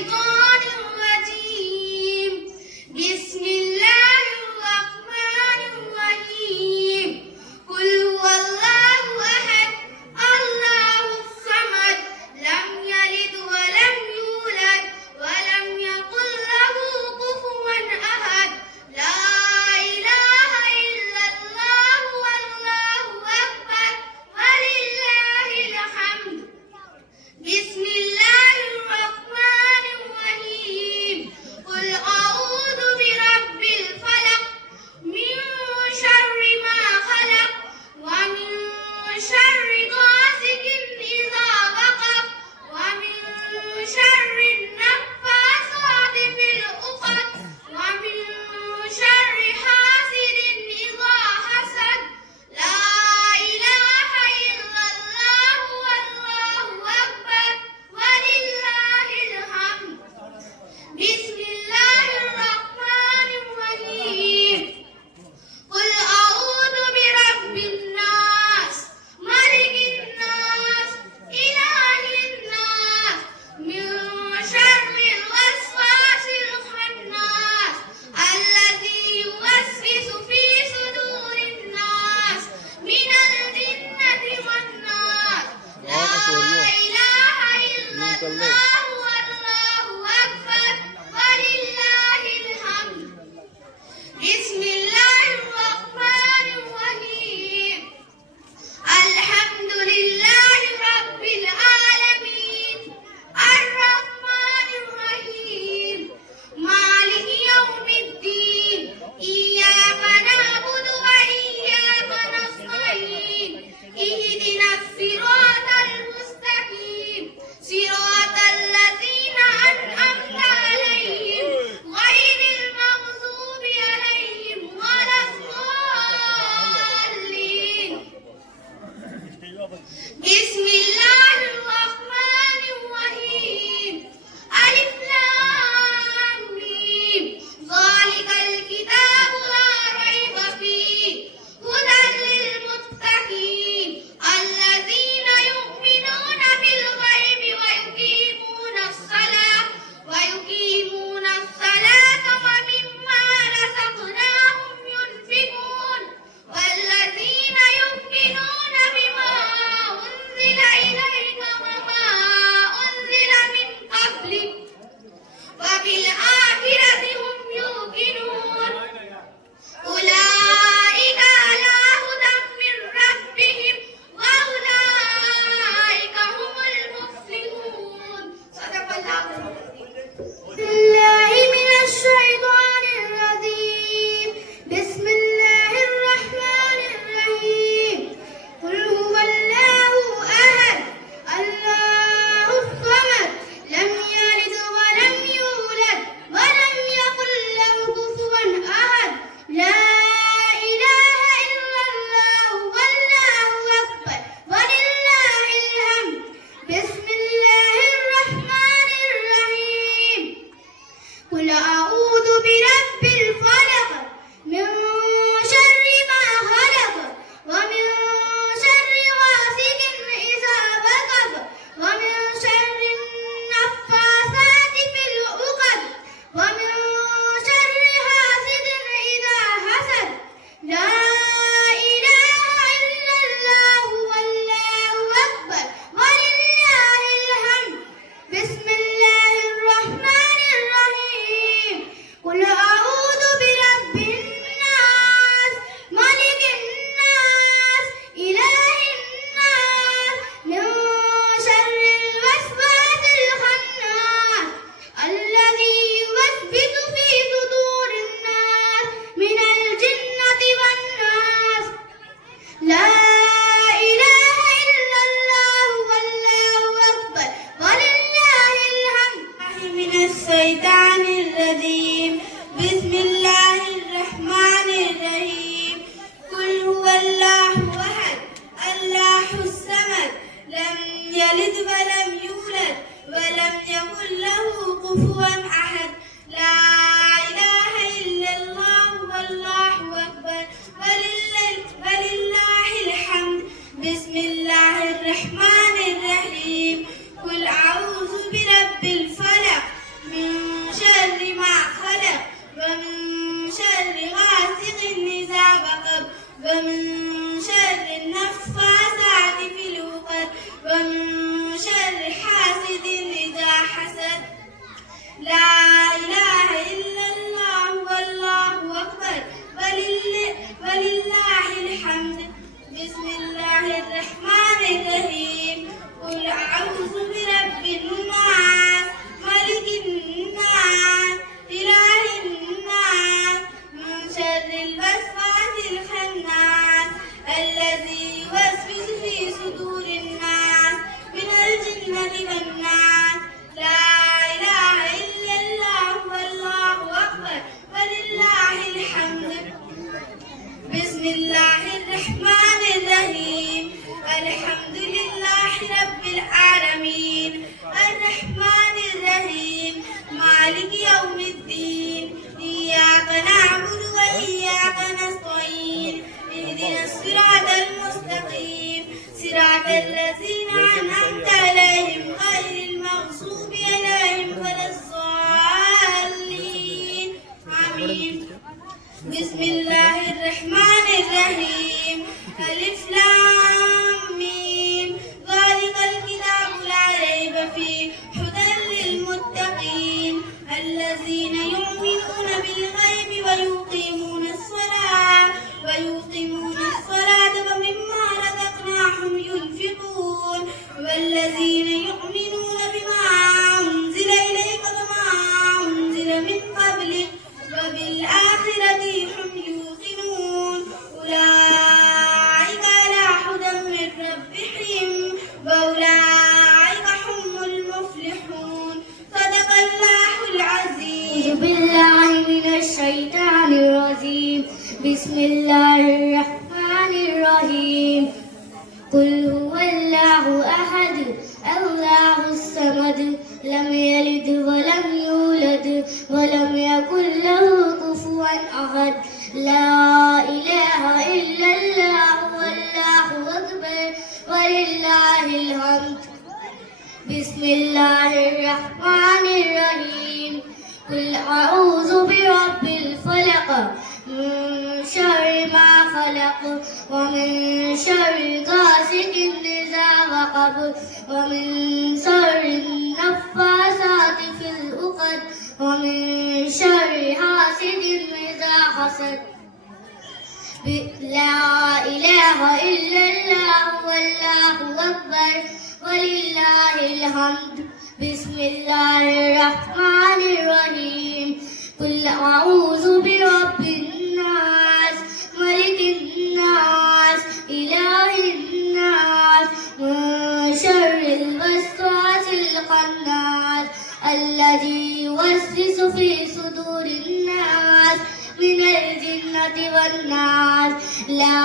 الشيطان الرجيم. بسم الله الرحمن الرحيم. قل هو الله أحد الله الصمد لم يلد ولم يولد ولم يكن له كفوا أحد. لا إله إلا الله والله أكبر ولله الحمد. بسم الله الرحمن الرحيم. قل أعوذ برب الفلق من شر ما خلق ومن شر غاسق إذا وقب ومن شر النفاثات في العقد ومن شر حاسد إذا حسد. لا إله إلا الله والله أكبر ولله الحمد. بسم الله الرحمن الرحيم. قل أعوذ برب الناس ملك الناس إله الناس من شر الوسواس الخناس الذي يوسوس في صدور الناس من الجنة والناس. لا إله إلا الله والله أكبر ولله الحمد. بسم الله الرحمن الرحيم. الحمد لله رب العالمين الرحمن الرحيم مالك يوم الدين. إياك نعبد وإياك نستعين. اهدنا الصراط المستقيم صراط الذين أنعمت عليهم غير المغضوب عليهم ولا الضالين. بسم الله الرحمن الرحيم. ألف لام ميم. ذلك الكتاب لا ريب فيه هدى للمتقين الذين يؤمنون بالغيب ويقيمون الصلاة ومما رزقناهم ينفقون والذين يؤمنون بما أنزل إليك وما أنزل من قبلك وبالآخرة هم يوقنون. أولئك على هدى من ربهم وأولئك هم المفلحون. صدق الله العظيم. بالله من الشيطان الرجيم. بسم الله الرحمن الرحيم. قل هو الله أحد الله الصمد لم يلد ولم يولد ولم يكن له كفوا أحد. لا إله إلا الله والله أكبر ولله الحمد. بسم الله الرحمن الرحيم. قل أعوذ برب الفلق من شر ما خلق ومن شر غاسق إذا وقب ومن شر النفاثات في العقد ومن شر حاسد إذا حسد. لا إله إلا الله والله أكبر ولله الحمد. بسم الله الرحمن الرحيم. قل أعوذ برب الناس ملك الناس إله الناس من شر الوسواس الخناس الذي يوسوس في صدور الناس من الجنة والناس. لا إله إلا الله والله أكبر ولله الحمد. من الشيطان الرجيم. بسم الله الرحمن الرحيم. قل هو الله أحد الله الصمد لم يلد ولم يولد ولم يكن له كفوا أحد. لا إله إلا الله والله أكبر ولله الحمد. بسم الله الرحمن الرحيم. قل أعوذ برب الفلق لا إله إلا الله والله أكبر ولله الحمد. بسم الله الرحمن الرحيم. قل أعوذ برب الناس ملك الناس إله الناس من شر الوسواس الخناس الذي يوسوس في صدور الناس من الجنة والناس. لا إله إلا الله والله أكبر ولله الحمد. بسم الله الرحمن الرحيم. الحمد لله رب العالمين الرحمن الرحيم مالك يوم الدين. إياك نعبد وإياك نستعين. اهدنا الصراط المستقيم صراط الذين أنعمت عليهم غير المغضوب عليهم ولا الضالين. آمين. بسم الله الرحمن الرحيم. ألف لام ميم. ذلك الكتاب لا ريب فيه هدى للمتقين الذين يؤمنون بالغيب ويقيمون الصلاة ومما رزقناهم ينفقون والذين يؤمنون بما أنزل إليك وما أنزل من قبلك وبالآخرة هم يوقنون أولئك على هدى من ربهم وأولئك هم المفلحون. صدق الله العظيم. أعوذ بالله من الشيطان الرجيم. بسم الله الرحمن الرحيم. قل هو الله أحد الله الصمد لم يلد ولم يولد ولم يكن له كفوا أحد. لا إله إلا الله والله أكبر ولله الحمد. بسم الله الرحمن الرحيم. قل أعوذ برب الفلق من شر ما خلق ومن شر غاسق إذا وقب ومن شر النفاثات في العقد ومن شر حاسد إذا حسد. لا إله إلا الله والله أكبر ولله الحمد. بسم الله الرحمن الرحيم. قل أعوذ برب الناس ملك الناس إله الناس من شر الوسواس الخناس الذي يوسوس في صدور الناس من الجنة والناس. لا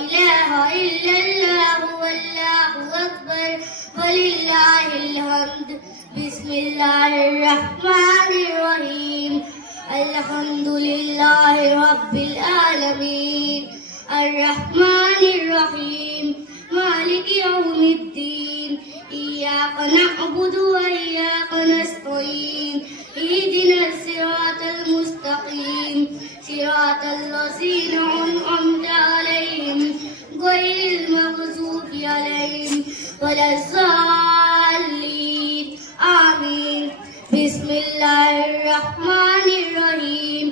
إله إلا الله والله أكبر ولله الحمد. بسم الله الرحمن الرحيم. الحمد لله رب العالمين الرحمن الرحيم مالك يوم الدين. إياك نعبد وإياك نستعين. اهدنا الصراط المستقيم صراط الذين أنعمت عليهم غير المغضوب عليهم ولا الضالين. آمين. بسم الله الرحمن الرحيم.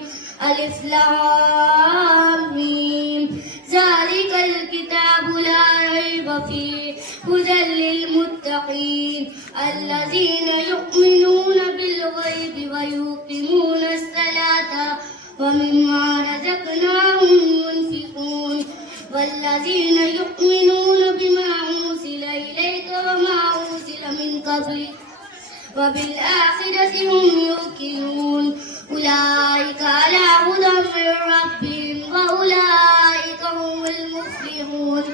ألف لام ميم. ذلك الكتاب لا ريب فيه هدى للمتقين الذين يؤمنون بالغيب ويقيمون الصلاة ومما رزقناهم ينفقون والذين يؤمنون بما أنزل إليك وما أنزل من قبلك وبالآخرة هم يوقنون أولئك على هدى من ربهم وأولئك هم المفلحون.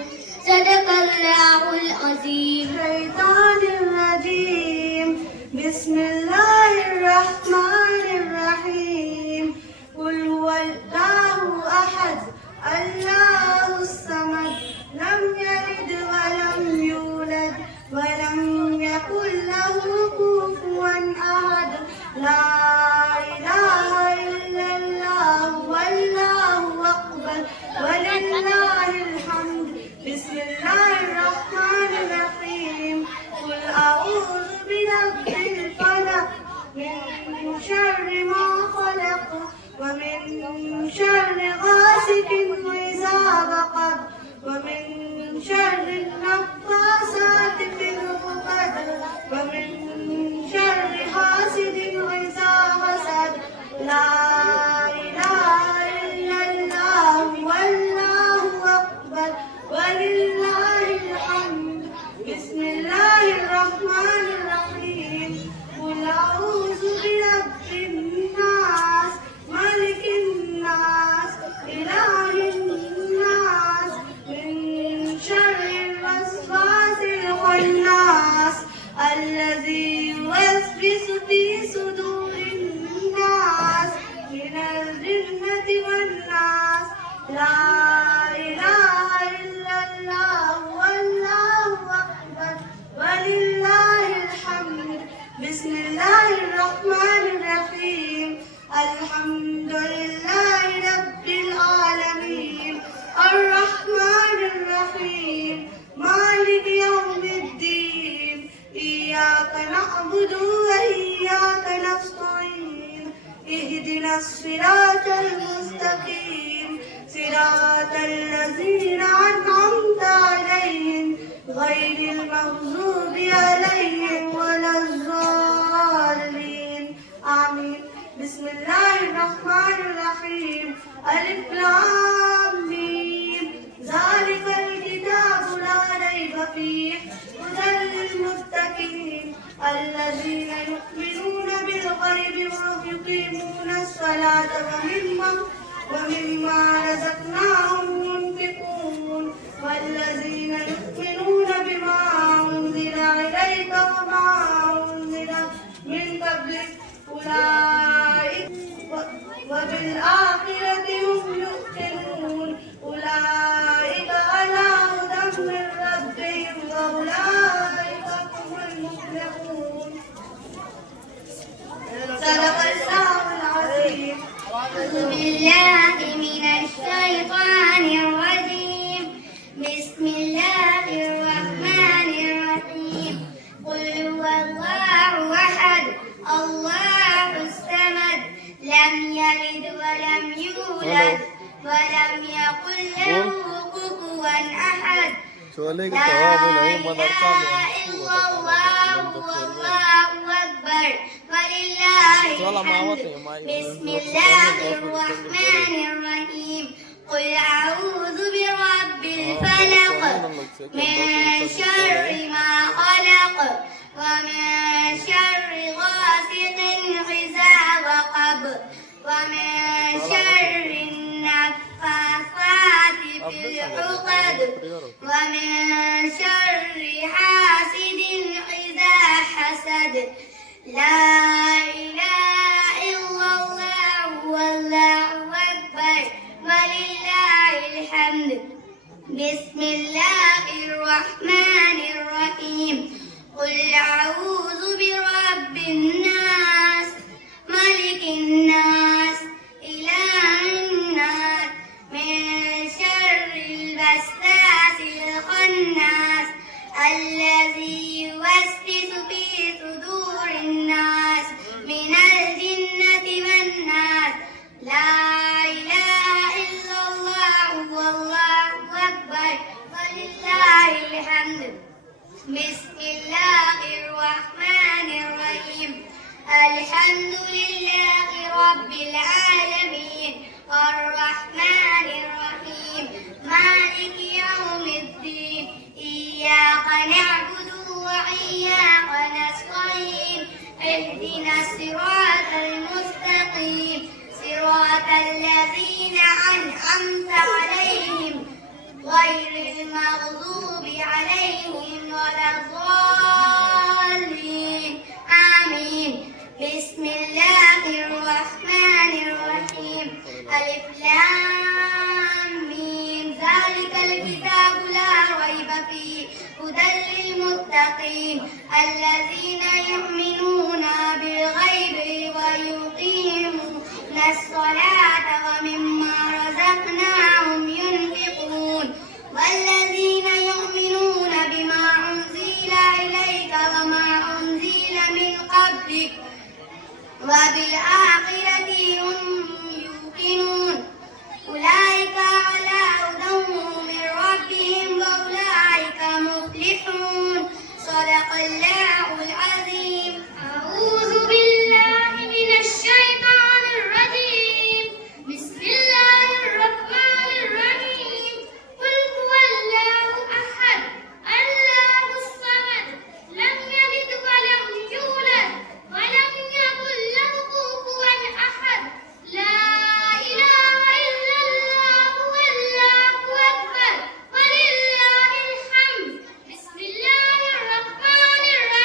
صدق الله العظيم. الشيطان الرجيم. بسم الله الرحمن الرحيم. قل هو الله أحد الله الصمد لم يلد ولم يولد ولم يكن له كفوا أحد. لا إله إلا الله والله أكبر ولله الحمد. بسم الله الرحمن الرحيم. قل أعوذ برب الفلق من الذي يوسوس في صدور الناس من الجنة والناس لا إله إلا الله والله أكبر ولله الحمد. بسم الله الرحمن الرحيم. الحمد لله رب العالمين الرحمن الرحيم مالك يوم الدين إياك نعبد وإياك نستعين اهدنا الصراط المستقيم صراط الذين أنعمت عليهم غير المغضوب عليهم ولا الضالين آمين. بسم الله الرحمن الرحيم. ألف لام ميم ذلك الكتاب لا ريب فيه هدى للمتقين الذين يؤمنون بالغيب ويقيمون الصلاة ومما رزقناهم ينفقون والذين يؤمنون بما أنزل إليك وما أنزل من قبلك أولئك وبالآخرة هم يوقنون أولئك على هدى من ربهم وأولئك هم المفلحون. صدق الله العظيم. أعوذ بالله من الشيطان الرجيم. بسم الله الرحمن الرحيم. قل هو الله أحد الله الصمد لم يلد ولم يولد ولم يكن له كفوا أحد. لا إله إلا الله والله أكبر ولله الحمد. بسم الله الرحمن الرحيم. قل أعوذ برب الفلق من شر ما خلق ومن شر غاسق إذا وقب ومن شر النفاثات في العقد ومن شر حاسد إذا حسد. لا إله إلا الله والله أكبر ولله الحمد. بسم الله الرحمن الرحيم. قل أعوذ برب الناس ملك الناس إله الناس من شر الوسواس الخناس الذي يوسوس في صدور الناس من الجنة والناس لا إله إلا الله والله أكبر ولله الحمد. بسم الله الرحمن الرحيم. الحمد لله رب العالمين الرحمن الرحيم مالك يوم الدين إياك نعبد وإياك نستعين اهدنا الصراط المستقيم صراط الذين أنعمت عليهم غير المغضوب عليهم ولا الضالين آمين. بسم الله الرحمن الرحيم. ألف لام ميم ذلك الكتاب لا ريب فيه هدى للمتقين الذين يؤمنون بالغيب ويقيمون الصلاة ومما رزقناهم ينفقون والذين يؤمنون بما أنزل إليك وما أنزل من قبلك وبالآخرة هم يوقنون أولئك على هدى من ربهم وأولئك مفلحون. صدق الله العظيم. أعوذ بالله من الشيطان الرجيم. بسم الله الرحمن الرحيم. قل هو الله أحد الله الصمد لم يلد ولم يولد ولم يكن له كفوا أحد. لا إله إلا الله والله أكبر ولله الحمد. بسم الله الرحمن الرحيم.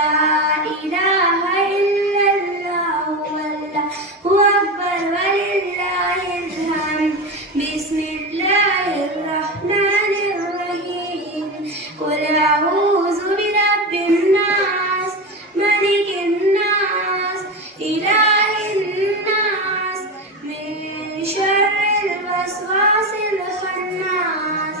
لا إله إلا الله والله أكبر ولله الحمد بسم الله الرحمن الرحيم قل أعوذ برب الناس ملك الناس إله الناس من شر الوسواس الخناس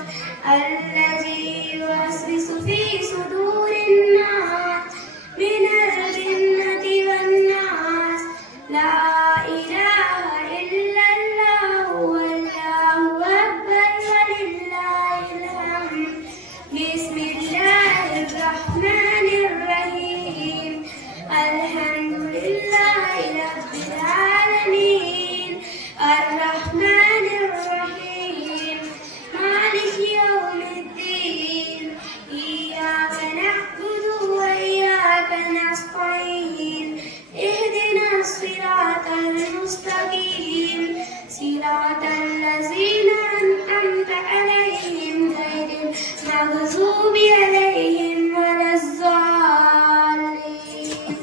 الذي يوسوس في صدور الناس من الجنة والناس لا إله إلا الله والله أكبر ولله الحمد بسم الله الرحمن الرحيم الحمد لله رب العالمين الرحمن الرحيم مالك يوم الدين إياك نعبد وإياك نستعين اهدنا الصراط المستقيم صراط الذين أنعمت عليهم غير المغضوب عليهم ولا الضالين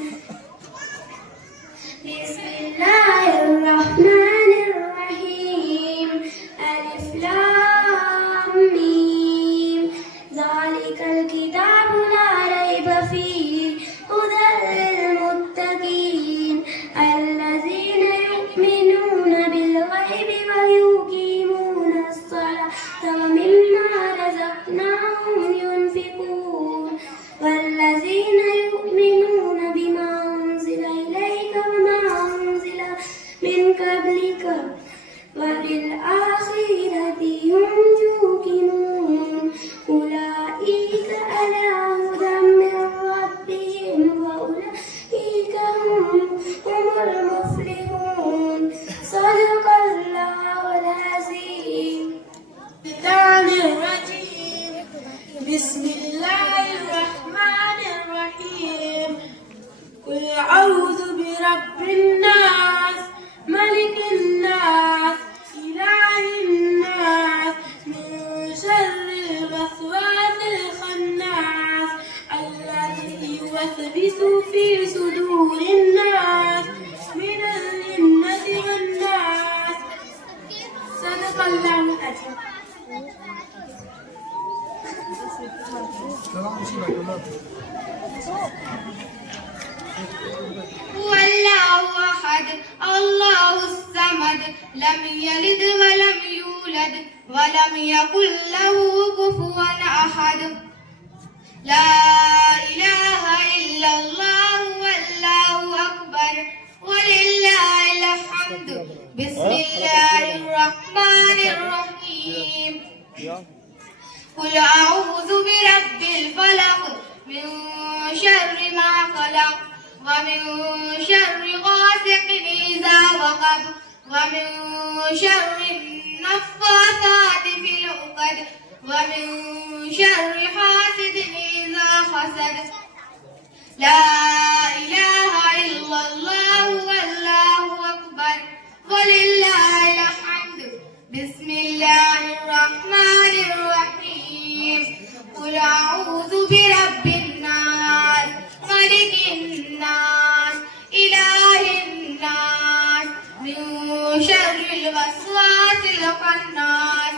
بسم الله الرحمن الرحيم ألف لام ميم ذلك الكتاب لا ريب فيه هدى للمتقين الذين يؤمنون بالغيب ويقيمون الصلاة ومما رزقناهم ينفقون والذين يؤمنون بما أنزل إليك وما أنزل من قبلك وبالآخرة هم يوقنون أولئك على هدى من ربهم وأولئك هم المفلحون صدق الله العظيم. الشيطان الرجيم بسم الله الرحمن الرحيم قل أعوذ برب الناس ملك الناس إله الناس من شر الوسواس الخناس الذي يوسوس في صدور الناس من الجنة والناس صدق الله العظيم. هو الله أحد الله الصمد لم يلد ولم يولد ولم يكن له كفوا أحد لا إله إلا الله والله أكبر ولله الحمد بسم الله الرحمن الرحيم قل أعوذ برب الفلق من شر ما خلق ومن شر غاسق إذا وقب ومن شر النفاثات في العقد ومن شر حاسد إذا حسد لا إله إلا الله والله أكبر ولله الحمد بسم الله الرحمن الرحيم قل أعوذ برب الناس ملك الناس إله الناس من شر الوسواس الخناس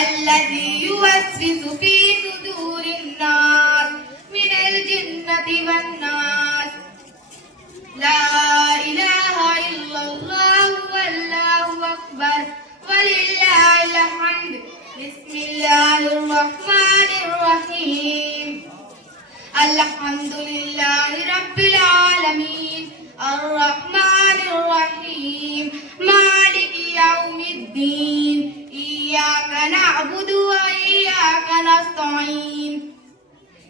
الذي يوسوس في صدور الناس من الجنة والناس لا إله إلا الله والله أكبر ولله الحمد بسم الله الرحمن الرحيم الحمد لله رب العالمين الرحمن الرحيم مالك يوم الدين إياك نعبد وإياك نستعين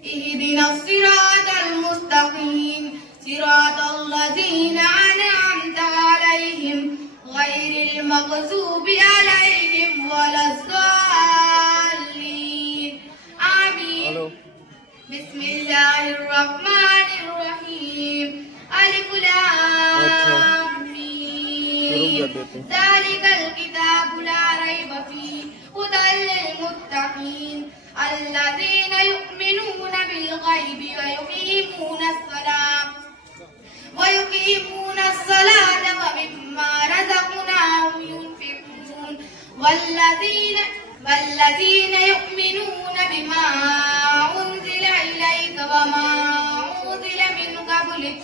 اهدنا الصراط المستقيم صراط الذين أنعمت عليهم غير المغضوب عليهم ولا الضالين آمين. بسم الله الرحمن الرحيم ألف لام ميم ذلك الكتاب لا ريب فيه هدى للمتقين الذين يؤمنون بالغيب ويقيمون ويقيمون الصلاة ومما رزقناهم ينفقون والذين يؤمنون بما أنزل إليك وما أنزل من قبلك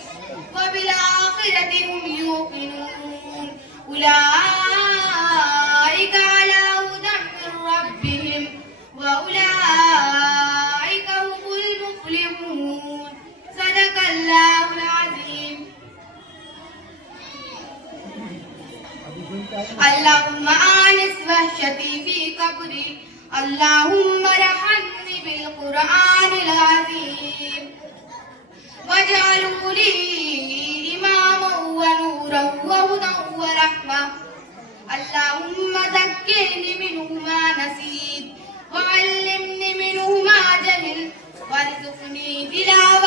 وبالآخرة هم يوقنون أولئك على هدى من ربهم وأولئك هم المفلحون صدق الله العظيم. اللهم آنس وحشتي في قبري اللهم ارحمني بالقرآن العظيم واجعله لي إماما ونورا وهدى ورحمة. اللهم ذكرني منه ما نسيت وعلمني منه ما جهلت وارزقني تلاوته